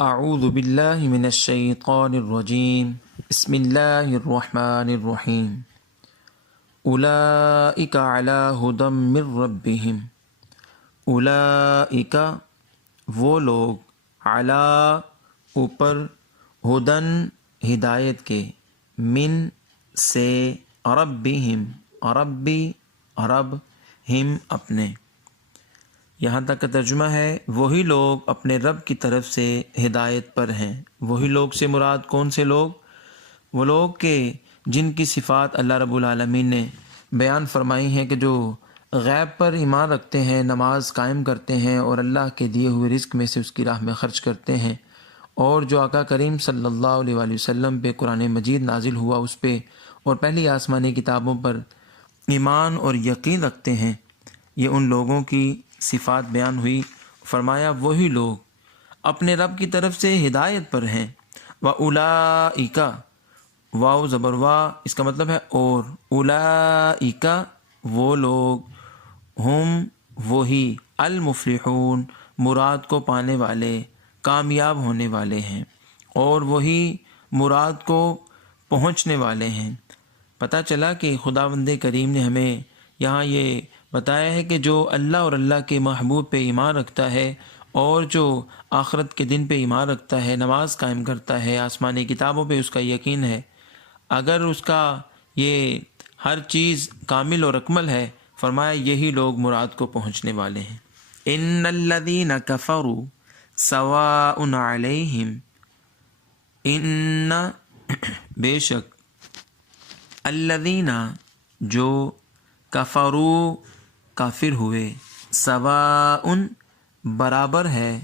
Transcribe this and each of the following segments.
اعوذ باللہ من الشیطان الرجیم بسم اللہ الرحمن الرحیم اولئک علی ھدی من ربہم اولئک وہ لوگ علی اوپر ہدن ہدایت کے من سے ربہم ربی رب ہم اپنے یہاں تک کا ترجمہ ہے وہی لوگ اپنے رب کی طرف سے ہدایت پر ہیں۔ وہی لوگ سے مراد کون سے لوگ؟ وہ لوگ کہ جن کی صفات اللہ رب العالمین نے بیان فرمائی ہیں کہ جو غیب پر ایمان رکھتے ہیں، نماز قائم کرتے ہیں اور اللہ کے دیے ہوئے رزق میں سے اس کی راہ میں خرچ کرتے ہیں، اور جو آقا کریم صلی اللہ علیہ وآلہ وسلم پہ قرآن مجید نازل ہوا اس پہ اور پہلی آسمانی کتابوں پر ایمان اور یقین رکھتے ہیں، یہ ان لوگوں کی صفات بیان ہوئی۔ فرمایا وہی لوگ اپنے رب کی طرف سے ہدایت پر ہیں۔ وَأُولَئِکَ واو زبر وا اس کا مطلب ہے اور، اولئک وہ لوگ، ہم وہی، المفلحون مراد کو پانے والے، کامیاب ہونے والے ہیں، اور وہی مراد کو پہنچنے والے ہیں۔ پتہ چلا کہ خداوند کریم نے ہمیں یہاں یہ بتایا ہے کہ جو اللہ اور اللہ کے محبوب پہ ایمان رکھتا ہے اور جو آخرت کے دن پہ ایمان رکھتا ہے، نماز قائم کرتا ہے، آسمانی کتابوں پہ اس کا یقین ہے، اگر اس کا یہ ہر چیز کامل اور اکمل ہے، فرمایا یہی لوگ مراد کو پہنچنے والے ہیں۔ ان الذین کفروا سواء علیہم، ان بے شک، الذین جو، کفروا کافر ہوئے، سواء برابر ہے،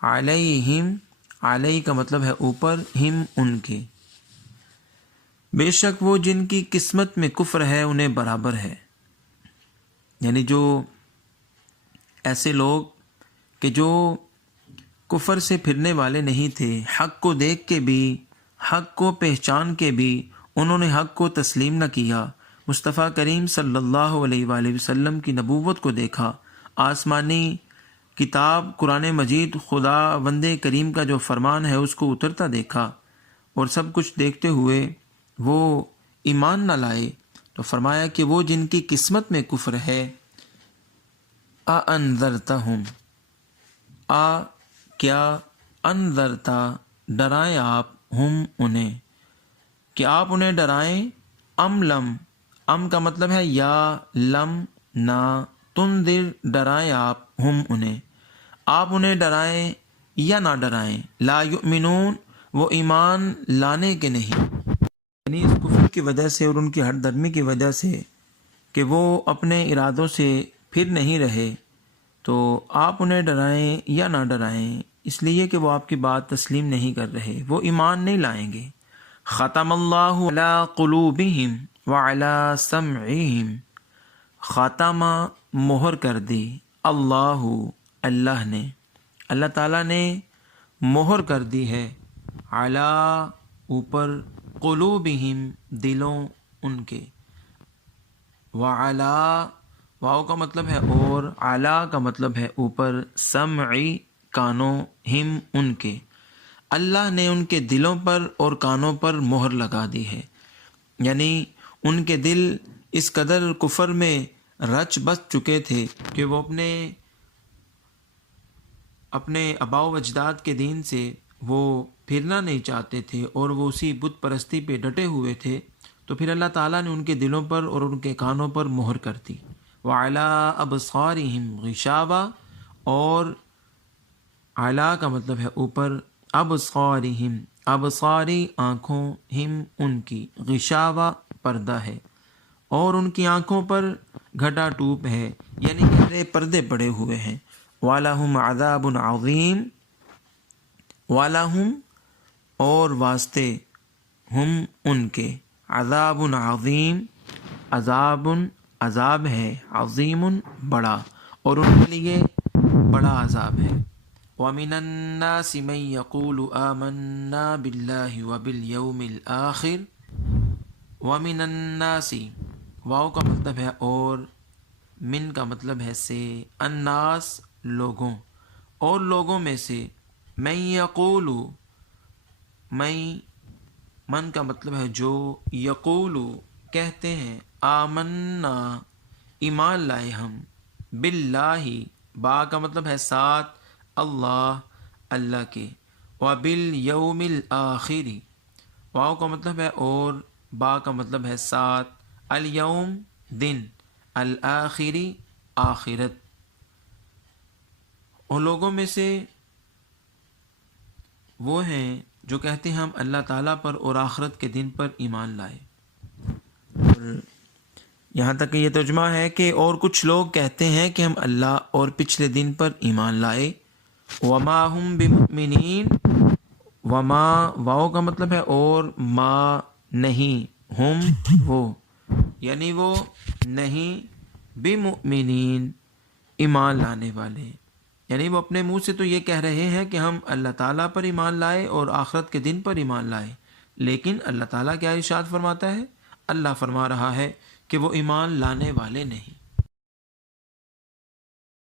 علیہم علیہ کا مطلب ہے اوپر، ہم ان کے، بے شک وہ جن کی قسمت میں کفر ہے انہیں برابر ہے۔ یعنی جو ایسے لوگ کہ جو کفر سے پھرنے والے نہیں تھے، حق کو دیکھ کے بھی، حق کو پہچان کے بھی انہوں نے حق کو تسلیم نہ کیا، مصطفیٰ کریم صلی اللہ علیہ وآلہ وسلم کی نبوت کو دیکھا، آسمانی کتاب قرآن مجید خدا بند کریم کا جو فرمان ہے اس کو اترتا دیکھا، اور سب کچھ دیکھتے ہوئے وہ ایمان نہ لائے، تو فرمایا کہ وہ جن کی قسمت میں کفر ہے، اَأَنذَرْتَهُمْ کیا، انذرتا ڈرائیں آپ، ہم انہیں، کہ آپ انہیں ڈرائیں، ام لم، ام کا مطلب ہے یا، لم نہ، تنذر ڈرائیں آپ، ہم انہیں، آپ انہیں ڈرائیں یا نہ ڈرائیں، لا یؤمنون وہ ایمان لانے کے نہیں، یعنی اس کفر کی وجہ سے اور ان کی ہٹ درمی کی وجہ سے کہ وہ اپنے ارادوں سے پھر نہیں رہے، تو آپ انہیں ڈرائیں یا نہ ڈرائیں، اس لیے کہ وہ آپ کی بات تسلیم نہیں کر رہے، وہ ایمان نہیں لائیں گے۔ ختم اللہ علی قلوبہم وعلی سمعہم، خاتمہ مہر کر دی، اللہ اللہ نے، اللہ تعالیٰ نے مہر کر دی ہے، علی اوپر، قلوبہم دلوں ان کے، وعلی واو کا مطلب ہے اور، علی کا مطلب ہے اوپر، سمعی کانوں، ہم ان کے، اللہ نے ان کے دلوں پر اور کانوں پر مہر لگا دی ہے، یعنی ان کے دل اس قدر کفر میں رچ بس چکے تھے کہ وہ اپنے آباء و اجداد کے دین سے وہ پھرنا نہیں چاہتے تھے اور وہ اسی بت پرستی پہ ڈٹے ہوئے تھے، تو پھر اللہ تعالیٰ نے ان کے دلوں پر اور ان کے کانوں پر مہر کر دی۔ وَعَلَىٰ أَبْصَارِهِمْ غِشَاوَةٌ اور عَلَىٰ کا مطلب ہے اوپر، ابصارہم ابصاری آنکھوں، ہم ان کی، غشاوہ پردہ ہے، اور ان کی آنکھوں پر گھٹا ٹوپ ہے، یعنی گہرے پردے پڑے ہوئے ہیں۔ وَلَهُمْ عَذَابٌ عَظِيمٌ وَلَهُمْ اور واسطے، ہم ان کے، عذاب عظیم عذاب عذاب ہے، عظیم بڑا، اور ان کے لیے بڑا عذاب ہے۔ وَمِنَ النَّاسِ مَن يَقُولُ آمَنَّا بِاللَّهِ وَبِالْيَوْمِ الْآخِرِ، وَمِنَ النَّاسِ واو کا مطلب ہے اور، من کا مطلب ہے سے، الناس لوگوں، اور لوگوں میں سے، من یقول، من کا مطلب ہے جو، یقول کہتے ہیں، آمنا ایمان لائے ہم، باللہ با کا مطلب ہے ساتھ، اللہ کے، وبالیوم الآخر واو کا مطلب ہے اور، با کا مطلب ہے ساتھ، الیوم دن، الآخری آخرت۔ اور لوگوں میں سے وہ ہیں جو کہتے ہیں ہم اللہ تعالیٰ پر اور آخرت کے دن پر ایمان لائے۔ اور یہاں تک کہ یہ ترجمہ ہے کہ اور کچھ لوگ کہتے ہیں کہ ہم اللہ اور پچھلے دن پر ایمان لائے۔ وما ہم بمؤمنین، وما واو کا مطلب ہے اور، ما نہیں، ہم وہ، یعنی وہ نہیں، بمؤمنین ایمان لانے والے، یعنی وہ اپنے منہ سے تو یہ کہہ رہے ہیں کہ ہم اللہ تعالیٰ پر ایمان لائے اور آخرت کے دن پر ایمان لائے، لیکن اللہ تعالیٰ کیا ارشاد فرماتا ہے؟ اللہ فرما رہا ہے کہ وہ ایمان لانے والے نہیں۔